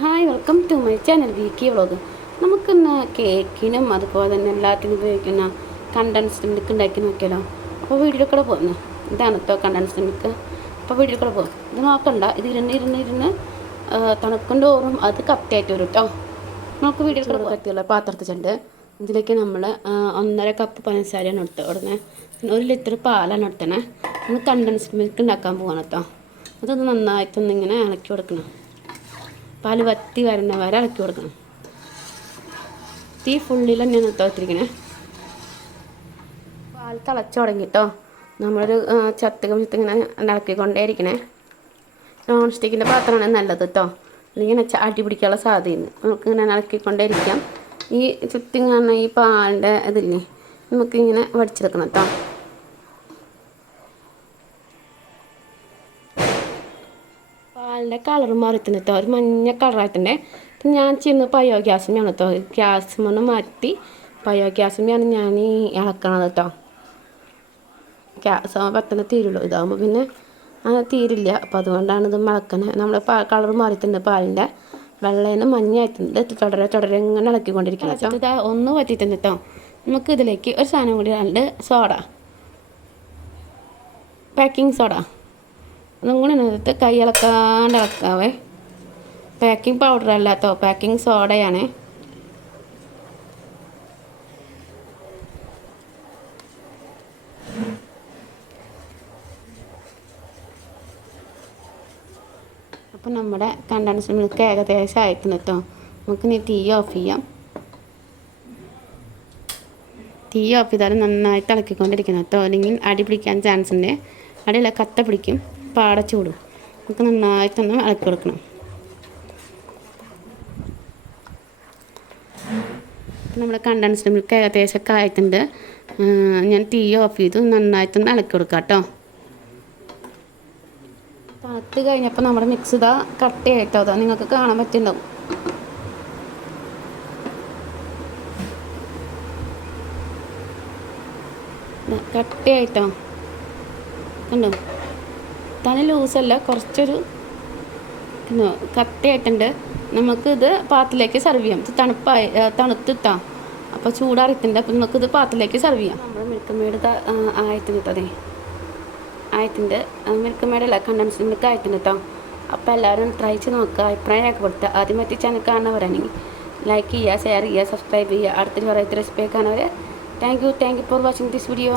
Hi welcome to my channel V K vlog നമുക്കിന്ന് കേക്കിനും അതുപോലെ തന്നെ എല്ലാത്തിനും ഉപയോഗിക്കുന്ന കണ്ടൻസ്ഡ് മിൽക്ക് ഉണ്ടാക്കി നോക്കിയാലോ? അപ്പോൾ വീഡിയോ കൂടെ പോകുന്നു ഇതാണ് കേട്ടോ കണ്ടൻസ്ഡ് മിൽക്ക് അപ്പോൾ വീഡിയോ കൂടെ പോകും ഇത് നോക്കണ്ട. ഇത് ഇരുന്ന് ഇരുന്ന് ഇരുന്ന് തണുക്കും തോറും അത് കത്തിയായിട്ട് വരും കേട്ടോ നമുക്ക് വീഡിയോ കൂടെ കത്തിയുള്ള പാത്രത്തിച്ചുണ്ട് ഇതിലേക്ക് നമ്മൾ ഒന്നര കപ്പ് പഞ്ചസാരയാണ് എടുത്തത് ഉടനെ പിന്നെ ഒരു ലിറ്റർ പാലാണ് എടുത്തണേ. നമ്മൾ കണ്ടൻസ്ഡ് മിൽക്ക് ഉണ്ടാക്കാൻ പോവാണ് കേട്ടോ അതൊന്ന് നന്നായിട്ടൊന്നിങ്ങനെ ഇളക്കി കൊടുക്കണം. പാൽ വറ്റി വരുന്ന വരെ ഇളക്കി കൊടുക്കണം. തീ ഫുള്ളിൽ കേട്ടോ വെച്ചിരിക്കണേ. പാൽ തിളച്ചു തുടങ്ങിട്ടോ. നമ്മളൊരു ചത്തുക ചത്ത് ഇങ്ങനെ ഇരിക്കണേ. നോൺ സ്റ്റിക്കിന്റെ പാത്രമാണ് നല്ലത് കേട്ടോ. ച- അടി പിടിക്കാനുള്ള സാധ്യതയുണ്ട്. നമുക്ക് ഇങ്ങനെ ഇളക്കിക്കൊണ്ടേ ഇരിക്കാം. ഈ ചുറ്റിങ്ങനെ ഈ പാലിന്റെ ഇതില്ലേ നമുക്കിങ്ങനെ വടിച്ചെടുക്കണം കേട്ടോ. പാലിന്റെ കളർ കേട്ടോ ഒരു മഞ്ഞ കളറായിട്ടുണ്ട് അപ്പം ഞാൻ ചെയ്യുന്നത് പയോ ഗ്യാസിന്റെയാണ് കേട്ടോ ഗ്യാസ് മണ്ണ് മാറ്റി പയോ ഗ്യാസിന്റെയാണ് ഞാൻ ഈ ഇളക്കണത് കേട്ടോ ഗ്യാസ് പെട്ടെന്ന് തീരുള്ളൂ. ഇതാകുമ്പോൾ പിന്നെ ആ തീരില്ല. അപ്പം അതുകൊണ്ടാണ് ഇത് ഇളക്കണത് നമ്മൾ കളർ മാറിയിട്ടുണ്ട് പാലിന്റെ വെള്ളേന്ന് മഞ്ഞായിട്ടുണ്ട്. തുടരെ തുടരെ ഇങ്ങനെ ഇളക്കിക്കൊണ്ടിരിക്കണം ഇതാ ഒന്ന് പറ്റിയിട്ടുണ്ട് കേട്ടോ നമുക്ക് ഇതിലേക്ക് ഒരു സാധനം കൂടി രണ്ട് സോഡ പാക്കിംഗ് സോഡ അതും കൂടി എടുത്ത് കൈ ഇളക്കാണ്ട് ഇളക്കാവേ പാക്കിംഗ് പൗഡർ അല്ലാത്തോ പാക്കിംഗ് സോഡയാണ് അപ്പം നമ്മുടെ കണ്ടൻസ് മിൽക്ക് ഏകദേശം ആയിരിക്കുന്നു കേട്ടോ നമുക്ക് ഇനി തീ ഓഫ് ചെയ്യാം. തീ ഓഫ് ചെയ്താലും നന്നായിട്ട് ഇളക്കിക്കൊണ്ടിരിക്കണം കേട്ടോ അല്ലെങ്കിൽ അടി പിടിക്കാൻ ചാൻസ് ഉണ്ട്. അടിയില്ല കത്ത പിടിക്കും. പാടെ കൊടുക്കും നമുക്ക് തന്നെ ഇളക്കി കൊടുക്കണം. നമ്മൾ കണ്ടൻസ്ഡ് മിൽക്ക് ഏകദേശമൊക്കെ ആയിട്ടുണ്ട്. ഞാൻ തീ ഓഫ് ചെയ്തു. നന്നായിട്ടൊന്ന് ഇളക്കി കൊടുക്കാം കേട്ടോ. തണുത്ത് കഴിഞ്ഞപ്പോൾ നമ്മുടെ മിക്സ് ഇതാ കട്ടയായിട്ടോ അതാ നിങ്ങൾക്ക് കാണാൻ പറ്റുന്നുണ്ടാവും കട്ടയായിട്ടോ കണ്ടോ? തനി ലൂസല്ല കുറച്ചൊരു കട്ടയായിട്ടുണ്ട്. നമുക്ക് ഇത് പാത്രത്തിലേക്ക് സെർവ് ചെയ്യാം. തണുപ്പായി തണുത്തിട്ടാ. അപ്പോൾ ചൂടാറിയിട്ടുണ്ട് അപ്പോൾ നമുക്കിത് പാത്രത്തിലേക്ക് സെർവ് ചെയ്യാം. നമ്മൾ മിൽക്ക് മേഡ് കേട്ടോ അതെ ആയിട്ടുണ്ട്. മിൽക്ക് കണ്ടൻസ് മിൽക്ക് ആയിട്ടുണ്ട് കേട്ടോ. അപ്പോൾ എല്ലാവരും ട്രൈ ചെയ്ത് നോക്കുക അഭിപ്രായം രേഖപ്പെടുത്തുക. ആദ്യമായിട്ട് ചാനൽ കാണുന്നവരാണെങ്കിൽ ലൈക്ക് ചെയ്യുക ഷെയർ ചെയ്യുക സബ്സ്ക്രൈബ് ചെയ്യുക. അടുത്തൊരു വെറൈറ്റി റെസിപ്പി കാണുന്നവർ thank you thank you for watching this video